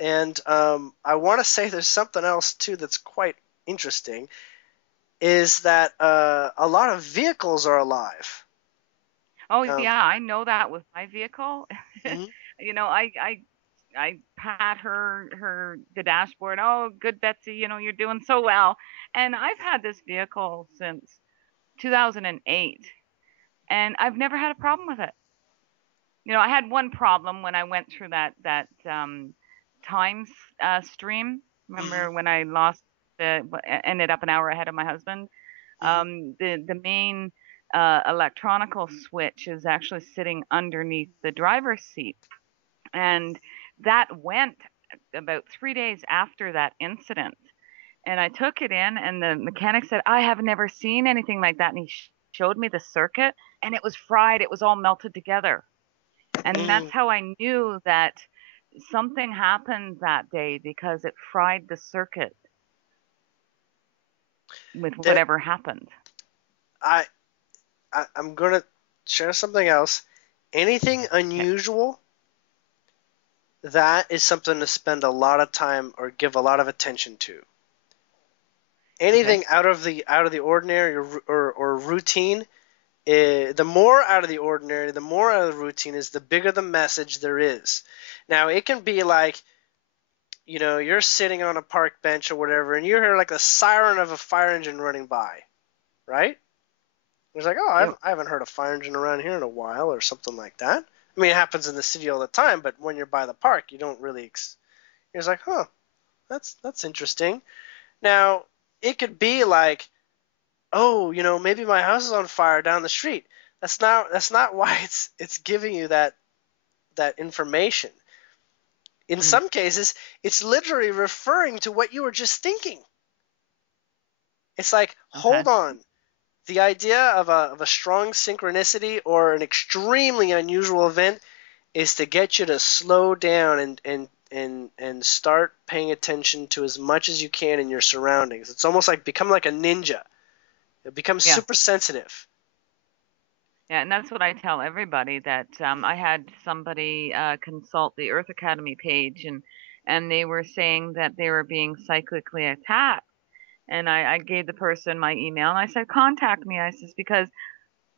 And I want to say there's something else too that's quite interesting is that a lot of vehicles are alive. Oh Um, yeah. I know that with my vehicle. mhm. I pat the dashboard. Oh, good Betsy. You're doing so well. And I've had this vehicle since 2008. and I've never had a problem with it. I had one problem when I went through that time stream. Hmm. Remember when I lost ended up an hour ahead of my husband? Hmm. The main electronical switch is actually sitting underneath the driver's seat, and that went about 3 days after that incident. And I took it in, and the mechanic said, I have never seen anything like that. And he showed me the circuit, and it was fried. It was all melted together. And that's Mm. how I knew that something happened that day, because it fried the circuit with That whatever happened. I, I'm gonna share something else. Anything Okay. unusual, that is something to spend a lot of time or give a lot of attention to. Okay. Anything out of the ordinary or routine, the more out of the ordinary, the more out of the routine is, the bigger the message there is. Now, it can be like, you're sitting on a park bench or whatever, and you hear like the siren of a fire engine running by, right? It's like, oh, Yep. I haven't heard a fire engine around here in a while, or something like that. I mean, it happens in the city all the time, but when you're by the park, you don't really. You're just like, huh, that's interesting. Now, it could be like, oh, maybe my house is on fire down the street. That's not why it's giving you that information. In Mm. some cases, it's literally referring to what you were just thinking. It's like, Okay. hold on. The idea of a strong synchronicity or an extremely unusual event is to get you to slow down and start paying attention to as much as you can in your surroundings. It's almost like become like a ninja. It becomes Yeah. super sensitive. Yeah, and that's what I tell everybody, that I had somebody consult the Earth Academy page, and they were saying that they were being psychically attacked. And I gave the person my email, and I said, contact me. I says, because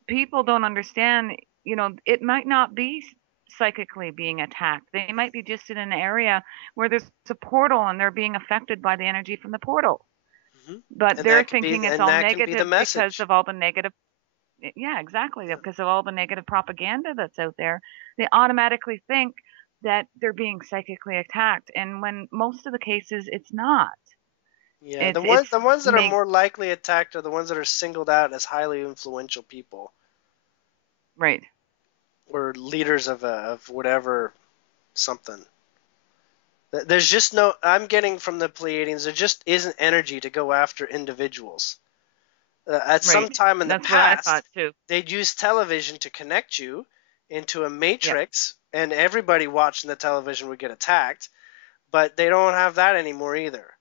people don't understand, it might not be psychically being attacked. They might be just in an area where there's a portal and they're being affected by the energy from the portal. Hmm. But And they're that can be thinking it's and all that can be the negative because message. of all the negative. Yeah, exactly. Yeah. Because of all the negative propaganda that's out there, they automatically think that they're being psychically attacked. And when most of the cases, it's not. Yeah, the It's ones it's the ones that are make more likely attacked are the ones that are singled out as highly influential people right. or leaders of whatever something. There's just no. I'm getting from the Pleiadians, there just isn't energy to go after individuals. At some Right. time in the That's what I past, thought too. they'd use television to connect you into a Yep. matrix, and everybody watching the television would get attacked. But they don't have that anymore either.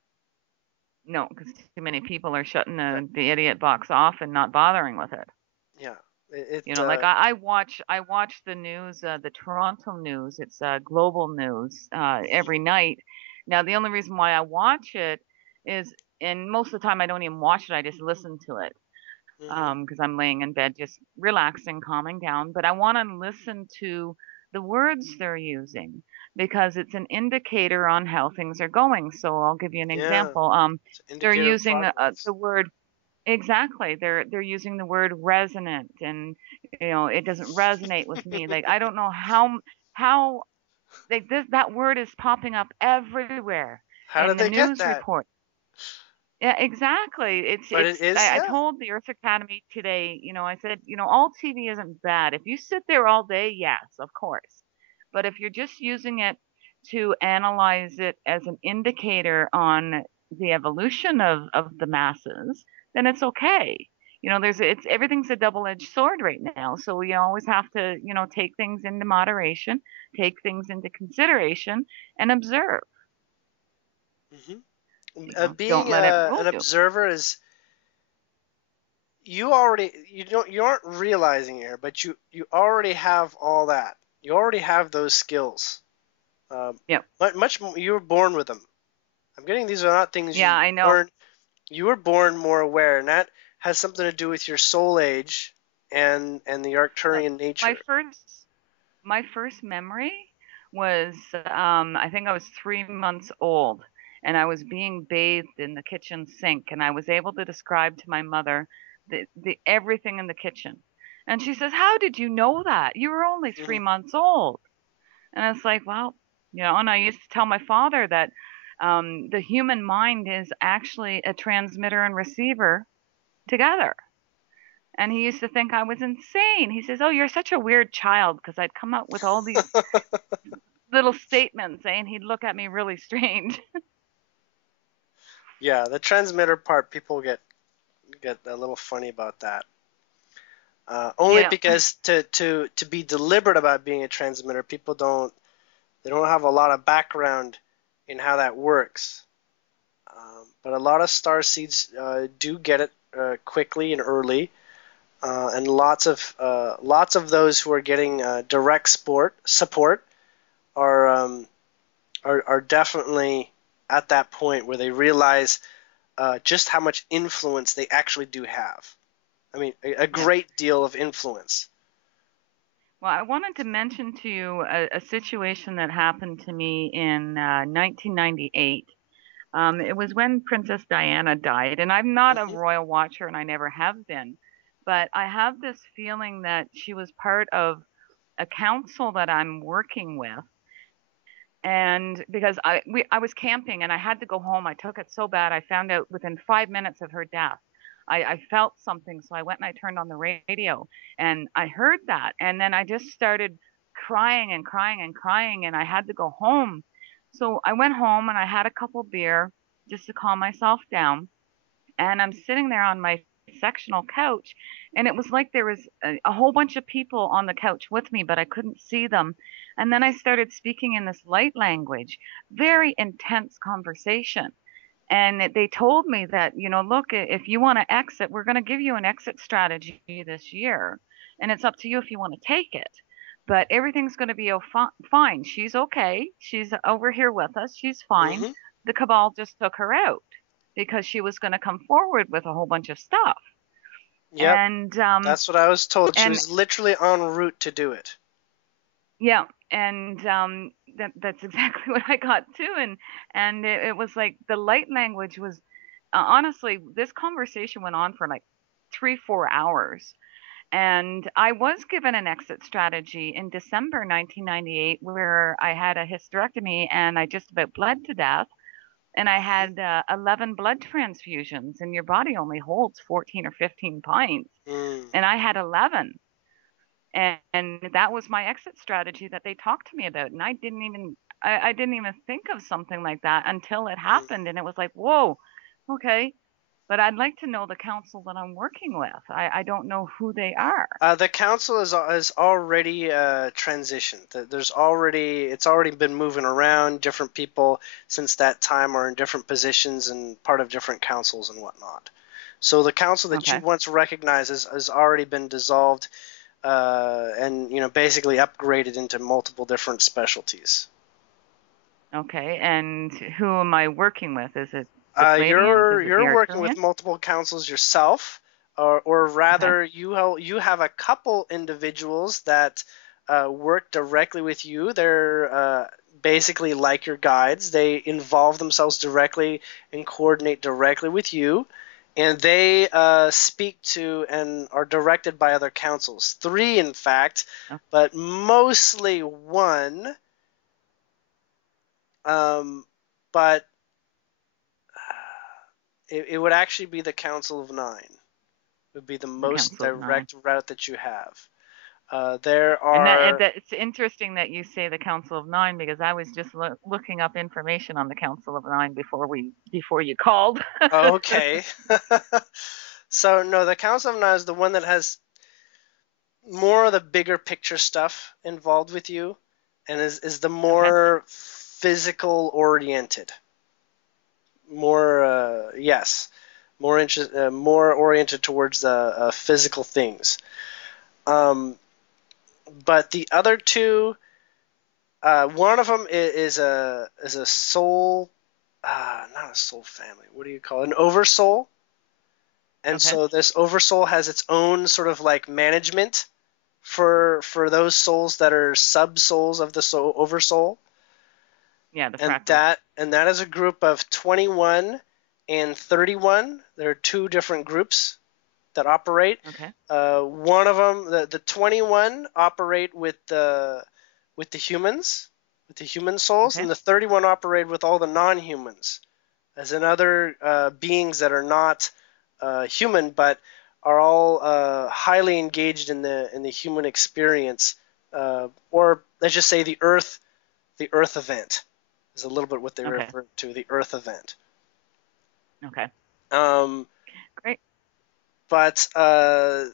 No, because too many people are shutting Yeah, the idiot box off and not bothering with it. yeah. It, Like I watch the news, the Toronto news. It's global news every night. Now the only reason why I watch it is, and most of the time I don't even watch it. I just listen to it mm-hmm. because I'm laying in bed just relaxing, calming down. But I want to listen to the words they're using, because it's an indicator on how things are going. So I'll give you an Yeah, example. it's an They're indicator of using progress. the word. Exactly. They're using the word resonant, and it doesn't resonate with me. Like, I don't know how like that word is popping up everywhere How in did the they get news that? report. Yeah, exactly. It's But it's it is, I yeah. told the Earth Academy today, I said, all TV isn't bad. If you sit there all day, yes, of course. But if you're just using it to analyze it as an indicator on the evolution of the masses, then it's okay. It's everything's a double-edged sword right now. So we always have to, take things into moderation, take things into consideration, and observe. Hmm. Being Don't let it rule an you. observer is, you aren't realizing it here, but you already have all that. You already have those skills. Yeah. Much more, you were born with them. I'm getting these are not things Yeah, you I know. learn. You were born more aware, and that has something to do with your soul age and the Well, Arcturian my nature. first my first memory was I think I was 3 months old, and I was being bathed in the kitchen sink, and I was able to describe to my mother the everything in the kitchen. And she says, how did you know that? You were only Hmm. 3 months old. And it's like, well, and I used to tell my father that the human mind is actually a transmitter and receiver together. And he used to think I was insane. He says, oh, you're such a weird child, because I'd come up with all these little statements, and he'd look at me really strange. Yeah, the transmitter part, people get a little funny about that. Only Yeah. because to be deliberate about being a transmitter, people don't have a lot of background in how that works. But a lot of star seeds do get it quickly and early, and lots of those who are getting direct support are, are definitely at that point where they realize just how much influence they actually do have. I mean, a Yeah. great deal of influence. Well, I wanted to mention to you a situation that happened to me in 1998. It was when Princess Diana died, and I'm not a Hmm. royal watcher, and I never have been, but I have this feeling that she was part of a council that I'm working with. And because I was camping and I had to go home, I took it so bad. I found out within 5 minutes of her death. I felt something, so I went and I turned on the radio, and I heard that, and then I just started crying and crying and crying, and I had to go home. So I went home and I had a couple beer just to calm myself down, and I'm sitting there on my sectional couch, and it was like there was a whole bunch of people on the couch with me, but I couldn't see them. And then I started speaking in this light language, very intense conversation. And they told me that, look, if you want to exit, we're going to give you an exit strategy this year. And it's up to you if you want to take it. But everything's going to be fine. She's okay. She's over here with us. She's fine. Hmm. The cabal just took her out because she was going to come forward with a whole bunch of stuff. Yep, And that's what I was told. She and was literally en route to do it. yeah, and that's exactly what I got too. And it was like the light language was honestly, this conversation went on for like 3 4 hours. And I was given an exit strategy in December 1998 where I had a hysterectomy and I just about bled to death. And I Hmm. had 11 blood transfusions, and your body only holds 14 or 15 pints. Mm. And I had 11. And that was my exit strategy that they talked to me about. And I didn't even think of something like that until it Mm. happened. And it was like, whoa, okay. But I'd like to know the council that I'm working with. I don't know who they are. The council is already transitioned. It's already been moving around. Different people since that time are in different positions and part of different councils and whatnot. So the council that you Okay. once recognized has already been dissolved, and basically upgraded into multiple different specialties. Okay. And who am I working with? Is it the Pleiadians? Is it the You're working with Arcturians? multiple councils yourself, or Okay. rather, you have a couple individuals that work directly with you. They're basically like your guides. They involve themselves directly and coordinate directly with you, and they speak to and are directed by other councils. Three, in fact, Oh, but mostly one. Um, but it would actually be the Council of Nine. Would be the the most Council of Nine. direct route that you have. There And are it's interesting that you say the Council of Nine because I was just looking up information on the Council of Nine before you called. okay. So no, the Council of Nine is the one that has more of the bigger picture stuff involved with you, and is the Okay. more physical oriented, more yes, more oriented towards the physical things. Um, but the other two, one of them is a soul, not a soul family. What do you call it? An oversoul. And Okay. so this oversoul has its own sort of like management for those souls that are sub souls of the soul oversoul. Yeah, the And fractals. that is a group of 21 and 31. There are two different groups. that operate. Okay. One of them, the 21 operate with the humans, with the human souls, Okay. and the 31 operate with all the non-humans, as in other beings that are not human, but are all highly engaged in the human experience, or let's just say the Earth event is a little bit what they Okay. refer to, the Earth event. Okay. Um, Great. but the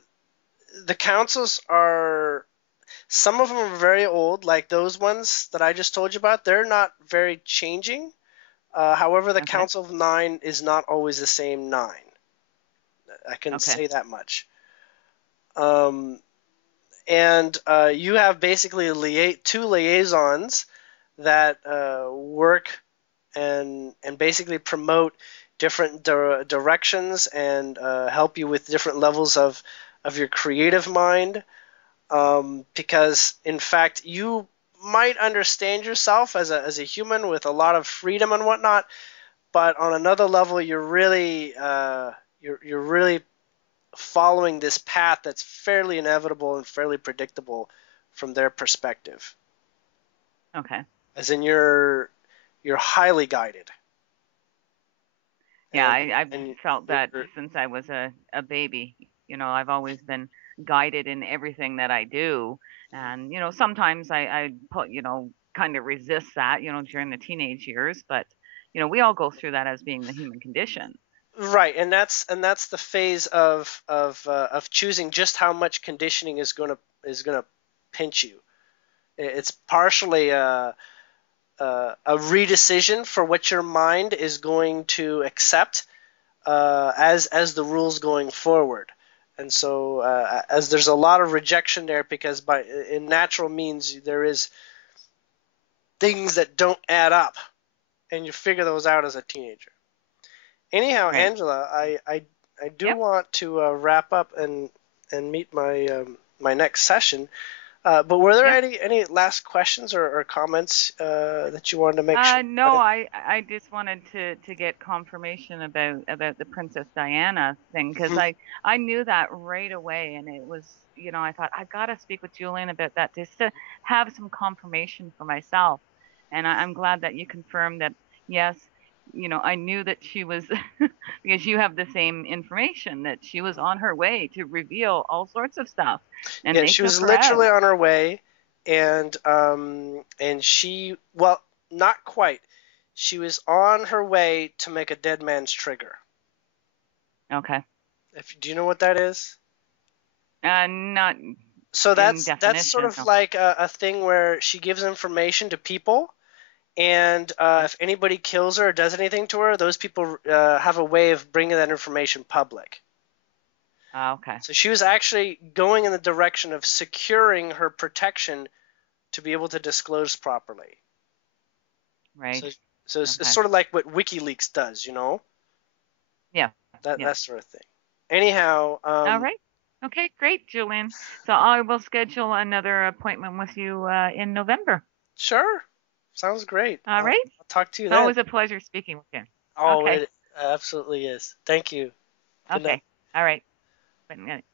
councils are, some of them are very old, like those ones that I just told you about. They're not very changing. However, the Okay. Council of Nine is not always the same nine. I can Okay. say that much. Um, and you have basically two liaisons that work and basically promote different directions and help you with different levels of your creative mind. Because in fact, you might understand yourself as a human with a lot of freedom and whatnot, but on another level, you're really following this path that's fairly inevitable and fairly predictable from their perspective. Okay. As in, you're highly guided, Yeah, and I've and felt that you're since I was a baby. I've always been guided in everything that I do. And, sometimes I put, kind of resist that, during the teenage years. But, we all go through that as being the human condition. right, and that's the phase of choosing just how much conditioning is gonna pinch you. It's partially a redecision for what your mind is going to accept as the rules going forward. And so, as there's a lot of rejection there, because in natural means there is things that don't add up, and you figure those out as a teenager. Anyhow, Right. Angela, I do Yep. want to wrap up and meet my next session. But were there Yep. any last questions or comments that you wanted to make sure I No, did? I just wanted to get confirmation about the Princess Diana thing, because I knew that right away, and it was, I thought I gotta speak with Julian about that just to have some confirmation for myself. And I'm glad that you confirmed that. Yes, I knew that she was because you have the same information, that she was on her way to reveal all sorts of stuff, and Yeah, they she took was her out. literally on her way, and she, well, not quite. She was on her way to make a dead man's trigger. Okay. Do you know what that is? Not So in that's sort definition, of no. like a thing where she gives information to people, and Okay. if anybody kills her or does anything to her, those people have a way of bringing that information public. Okay. So she was actually going in the direction of securing her protection to be able to disclose properly. Right. So so it's Okay. sort of like what WikiLeaks does, Yeah. that Yeah. sort of thing. Anyhow, All right. Okay, great, Julian. So I will schedule another appointment with you in November. sure, sounds great. All I'll, right. I'll talk to you It's then. always a pleasure speaking with you. Oh, Okay. it absolutely is. Thank you. Good night. Okay. All right. Good night.